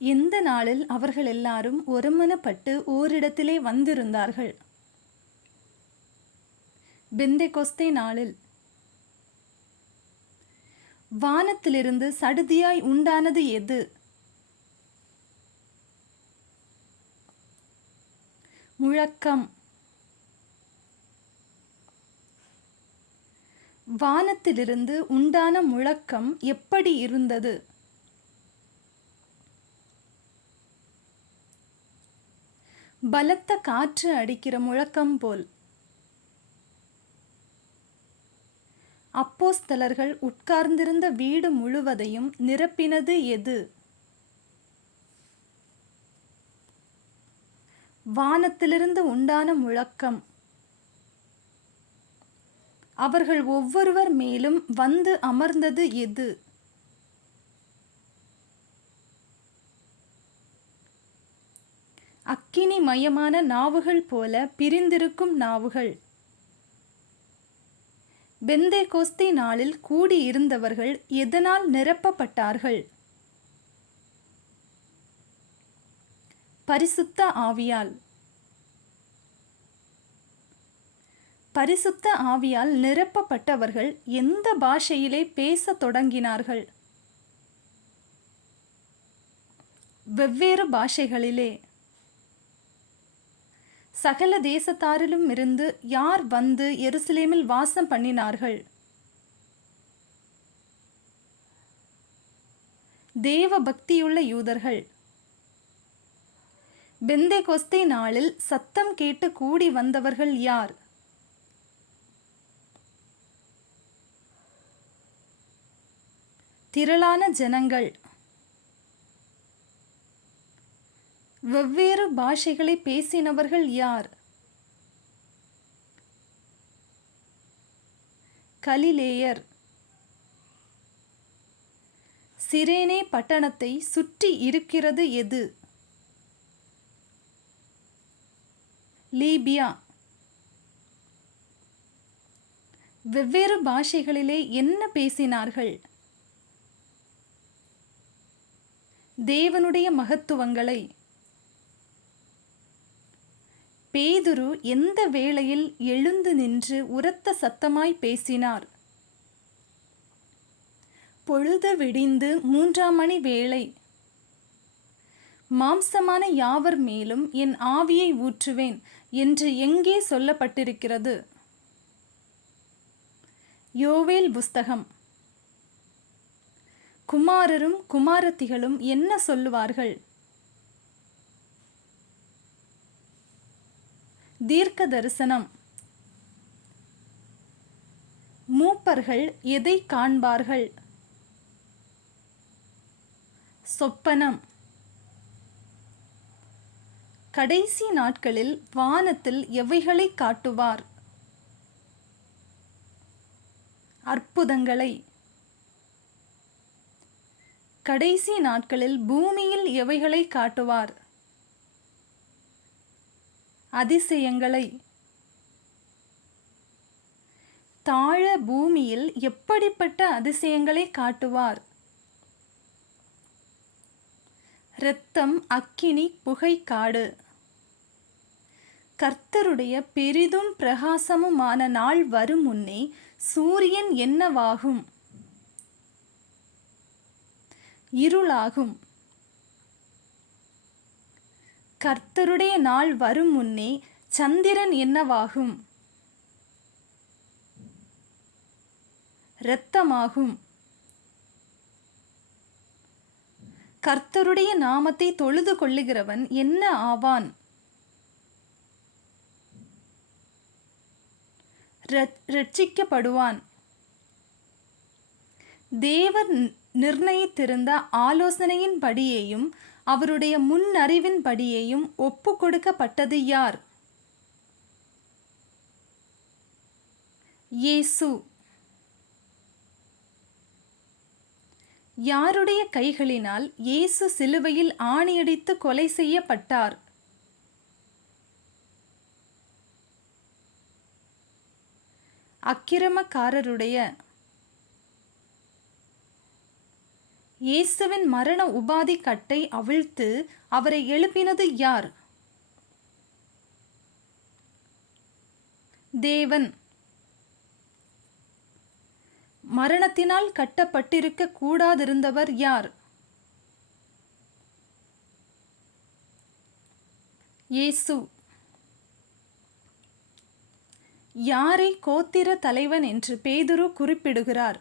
எந்த நாளில் அவர்கள் எல்லாரும் ஒருமனப்பட்டு ஓரிடத்திலே வந்திருந்தார்கள்? பெந்தெகொஸ்தே நாளில். வானத்திலிருந்து சடுதியாய் உண்டானது எது? முழக்கம். வானத்திலிருந்து உண்டான முழக்கம் எப்படி இருந்தது? பலத்த காற்று அடிக்கிற முழக்கம் போல். அப்போஸ்தலர்கள் உட்கார்ந்திருந்த வீடு முழுவதையும் நிரப்பினது எது? வானத்திலிருந்து உண்டான முழக்கம். அவர்கள் ஒவ்வொருவர் மேலும் வந்து அமர்ந்தது எது? அக்கினிமயமான நாவுகள் போல பிரிந்திருக்கும் நாவுகள். பெந்தெகொஸ்தே நாளில் கூடியிருந்தவர்கள் எதனால் நிரப்பப்பட்டார்கள்? பரிசுத்த ஆவியால். பரிசுத்த ஆவியால் நிரப்பப்பட்டவர்கள் எந்த பாஷையிலே பேசத் தொடங்கினார்கள்? வெவ்வேறு பாஷைகளிலே. சகல தேசத்தாரிலும் இருந்து யார் வந்து எருசலேமில் வாசம் பண்ணினார்கள்? தேவ பக்தியுள்ள யூதர்கள். பெந்தெகொஸ்தே நாளில் சத்தம் கேட்டு கூடி வந்தவர்கள் யார்? திரளான ஜனங்கள். வெவ்வேறு பாஷைகளை பேசினவர்கள் யார்? கலிலேயர். சிரேனே பட்டணத்தை சுற்றி இருக்கிறது எது? லீபியா. வெவ்வேறு பாஷைகளிலே என்ன பேசினார்கள்? தேவனுடைய மகத்துவங்களை. பேதுரு எந்த வேளையில் எழுந்து நின்று உரத்த சத்தமாய் பேசினார்? பொழுது விடிந்து 3ஆம் மணி வேளை. மாம்சமான யாவர் மேலும் என் ஆவியை ஊற்றுவேன் என்று எங்கே சொல்லப்பட்டிருக்கிறது? யோவேல் புஸ்தகம். குமாரரும் குமாரத்திகளும் என்ன சொல்லுவார்கள்? தீர்க்க தரிசனம். மூப்பர்கள் எதை காண்பார்கள்? சொப்பனம். கடைசி நாட்களில் வானத்தில் எவைகளை காட்டுவார்? அற்புதங்களை. கடைசி நாட்களில் பூமியில் எவைகளை காட்டுவார்? அதிசயங்களை. தாழ பூமியில் எப்படிப்பட்ட அதிசயங்களை காட்டுவார்? இரத்தம், அக்கினி, புகை, காடு. கர்த்தருடைய பெரிதும் பிரகாசமுமான நாள் வரும் முன்னே சூரியன் என்னவாகும்? இருளாகும். கர்த்தருடைய நாள் வரும் முன்னே சந்திரன் என்னவாகும்? இரத்தமாகும். கர்த்தருடைய நாமத்தை தொழுது கொள்ளுகிறவன் என்ன ஆவான்? ரட்சிக்கப்படுவான். தேவன் நிர்ணயித்திருந்த ஆலோசனையின்படியேயும் அவருடைய முன்னறிவின்படியேயும் ஒப்பு கொடுக்கப்பட்டது யார்? இயேசு. யாருடைய கைகளினால் இயேசு சிலுவையில் ஆணியடித்து கொலை செய்யப்பட்டார்? அக்கிரமக்காரருடைய. இயேசுவின் மரண உபாதி கட்டை அவிழ்த்து அவரை எழுப்பினது யார்? தேவன். மரணத்தினால் கட்டப்பட்டிருக்க கூடாதிருந்தவர் யார்? இயேசு. யாரை கோத்திர தலைவன் என்று பேதுரு குறிப்பிடுகிறார்?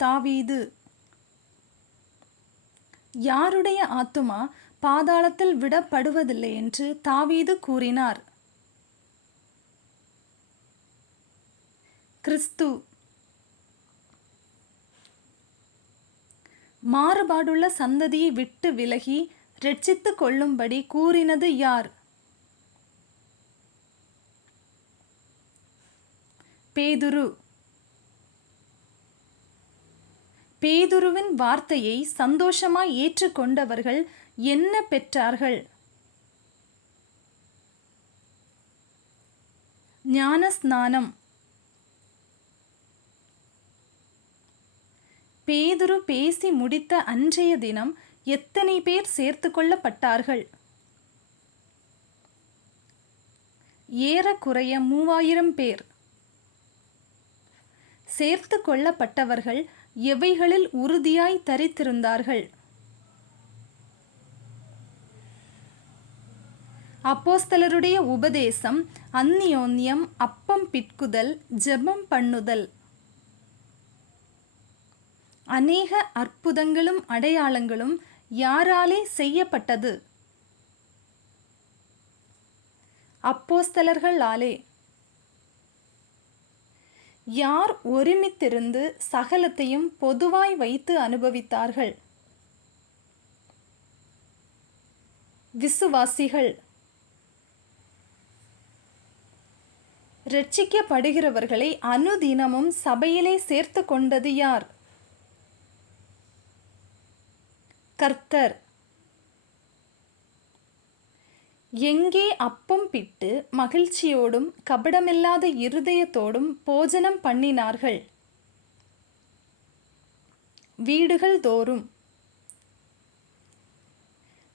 தாவீது. யாருடைய ஆத்துமா பாதாளத்தில் விடப்படுவதில்லை என்று தாவீது கூறினார்? கிறிஸ்து. மாறுபாடுள்ள சந்ததியை விட்டு விலகி இரட்சித்து கொள்ளும்படி கூறினது யார்? பேதுரு. பேதுருவின் வார்த்தையை சந்தோஷமாய் ஏற்றுக்கொண்டவர்கள் என்ன பெற்றார்கள்? ஞானஸ்நானம். பேதுரு பேசி முடித்த அன்றைய தினம் எத்தனை பேர் சேர்த்து கொள்ளப்பட்டார்கள்? ஏறக்குறைய 3000 பேர். சேர்த்து கொள்ளப்பட்டவர்கள் எவைகளில் உறுதியாய் தரித்திருந்தார்கள்? அப்போஸ்தலருடைய உபதேசம், அந்நியோன்யம், அப்பம் பிட்குதல், ஜெபம் பண்ணுதல். அநேக அற்புதங்களும் அடையாளங்களும் யாராலே செய்யப்பட்டது? அப்போஸ்தலர்களாலே. யார் ஒருமித்திருந்து சகலத்தையும் பொதுவாய் வைத்து அனுபவித்தார்கள்? விசுவாசிகள். இரட்சிக்கப்படுகிறவர்களை அனுதினமும் சபையிலே சேர்த்து கொண்டது யார்? கர்த்தர். எங்கே அப்பம் பிட்டு மகிழ்ச்சியோடும் கபடமில்லாத இருதயத்தோடும் போஜனம் பண்ணினார்கள்? வீடுகள் தோறும்.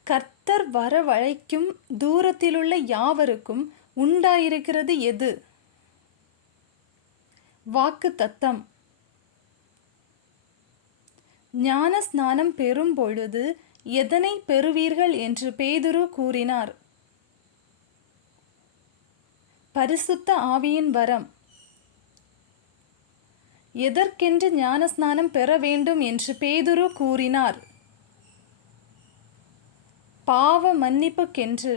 கர்த்தர் வரவழைக்கும் தூரத்திலுள்ள யாவருக்கும் உண்டாயிருக்கிறது எது? வாக்குத்தத்தம். ஞான ஸ்நானம் பெறும் பொழுது எதனை பெறுவீர்கள் என்று பேதுரு கூறினார்? பரிசுத்த ஆவியின் வரம். எதற்கென்று ஞானஸ்நானம் பெற வேண்டும் என்று பேதுரு கூறினார்? பாவ மன்னிப்புக்கென்று.